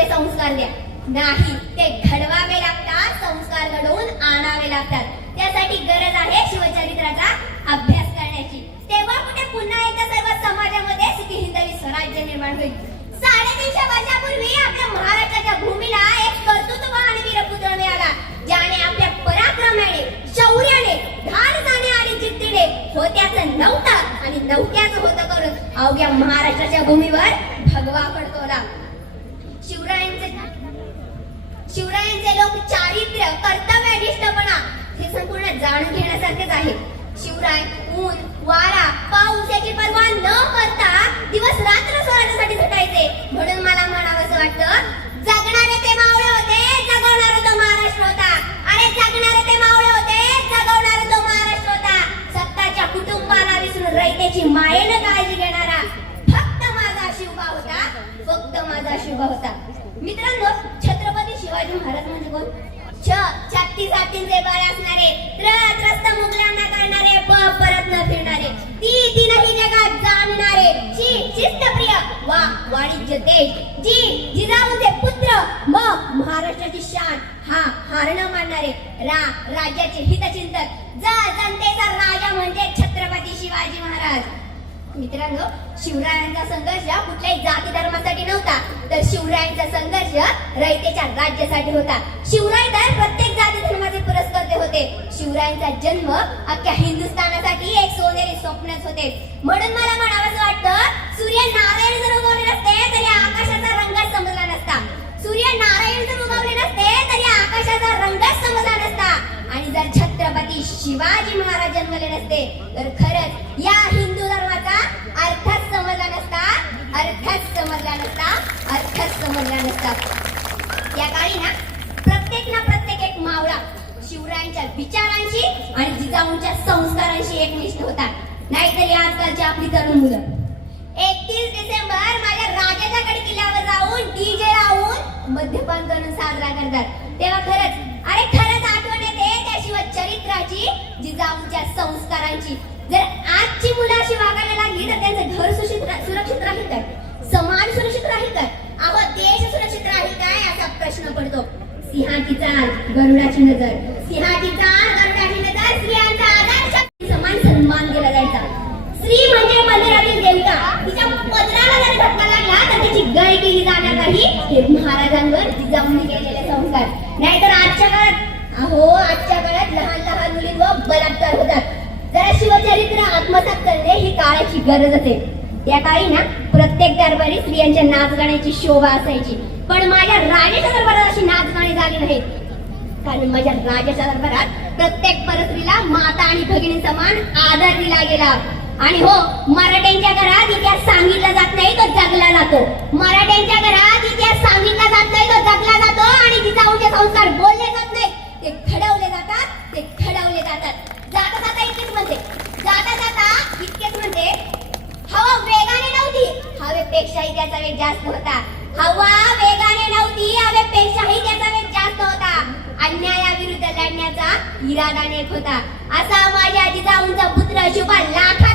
मला संस्कार द्या. नाही ते घडवावे लागतात संस्कार घडवून आणावे लागतात. त्यासाठी गरज आहे शिवचरित्राचा अभ्यास करण्याची. तेव्हा कुठे पुन्हा एकदा सर्व समाजामध्ये हिंदवी स्वराज्य निर्माण होईल. साडेतीनशे वर्षापूर्वी आपल्या महाराष्ट्राच्या भूमीला एक कर्तृत्व आणि वीरपुत्र मिळाला ज्याने आपल्या पराक्रमाने शौर्याने धाडसाने आणि जिद्दीने होत्याचं नव्हतं आणि नव्हत्याचं होतं करून अवघ्या महाराष्ट्राच्या भूमीवर भगवा पडतोला. शिवरायांचे शिवरायांचे लोक चारित्र्य कर्तव्यनिष्ठपणा हे संपूर्ण जाणून घेण्यासारखेच आहे. शिवराय ऊन वारा शुभ होता. मित्रांनो छत्रपती शिवाजी महाराज म्हणजे कोण? छ छत्तीस जातींचे बळ असणारे त्रस्त मुघलांना करणारे प परत न फिरणारे ती तीनही जगात जाणणारे शी शिस्तप्रिय वा वाणिज्य देश जी जिजाऊचे पुत्र म महाराष्ट्राची शान हा हार न मानणारे रा राज्याचे हितचिंतक ज जनतेचा राजा म्हणजे छत्रपती शिवाजी महाराज. मित्रांनो शिवरायांचा संघर्ष कुठल्याही जाती धर्मासाठी नव्हता. तर शिवरायांचा संघर्ष रयतेच्या राज्यासाठी होता. शिवराय तर प्रत्येक जाती धर्माचे पुरस्कर्ते होते. शिवरायांचा जन्म अख्ख्या हिंदुस्थानासाठी एक सोनेरी स्वप्नच होते. म्हणून मला म्हणावंसं वाटतं सूर्य नारायण जर उगवले नसते तरी आकाशाचा रंगच समजला नसता. सूर्य नारायण जर उगवले नसते तरी आकाशाचा रंगच समजला नसता. आणि जर छत्रपती शिवाजी महाराज जन्मले नसते तर खरंच या हिंदू धर्माचा अर्थच समजला नसता अर्थच समजला नसता अर्थच समजला नसता त्या काळी ना प्रत्येक ना प्रत्येक एक मावळा. शिवरायांच्या विचारांशी आणि जिजाऊंच्या संस्कारांशी एकनिष्ठ होता नाहीतरी आजकालची आपली तरुण मुलं. एकतीस डिसेंबर माझ्या राजाच्या गड किल्ल्यावर जाऊन डीजे लावून मद्यपान करून साजरा करतात. तेव्हा खरंच अरे खरंच आठवण येते त्या चरित्राची जिजाऊंच्या संस्कारांची. जर आजची मुलं अशी वागायला लागली तर त्यांचं घर सुरक्षित सुरक्षित राहील तर समाज सुरक्षित राहील काय अहो देश सुरक्षित राहील काय असा प्रश्न पडतो. सिंहाची चाल गरुडाची नजर. सिंहाची चाल गरुडाची नजर स्त्रियांचा आदर्श समान सन्मान केला जायचा. स्त्री म्हणजे मंदिरातील देवता. तिच्या पदराला जर धक्का लागला तर तिची गय केली जाणार नाही हे महाराजांवर जिजाऊंनी केलेले संस्कार. नाहीतर आजच्या काळात अहो आजच्या काळात लहान लहान मुलींवर बलात्कार होतात. जरा शिवचरित्र आत्मसात करणे ही काळाची गरज असेल. त्या काळी ना प्रत्येक दरबारी स्त्रियांच्या नाच गाण्याची शोभा असायची. पण माझ्या राजाच्या दरबारात अशी नाच गाणी झाली नाहीत कारण माझ्या राजाच्या दरबारात प्रत्येक परस्त्रीला माता आणि भगिनी समान आदर दिला गेला. आणि हो मराठ्यांच्या घरात इतिहास सांगितला जात नाही तो जगला जातो. मराठ्यांच्या घरात इतिहास सांगितला जात नाही तो जगला जातो आणि जिजाऊचे संस्कार बोलले जात नाही. ते घडवले जातात ते घडवले जातात. जाता जाता इतकेच म्हणते. जाता जाता इतकेच म्हणते हवा वेगाने नव्हती हवेपेक्षा त्याचा वेग जास्त होता. हवा वेगा नव्हती. हवेपेक्षाही त्याचा वेग जास्त होता. अन्यायाविरुद्ध लढण्याचा इरादा नेक होता. असा माझ्या जिजाऊंचा पुत्र शुभा लाखा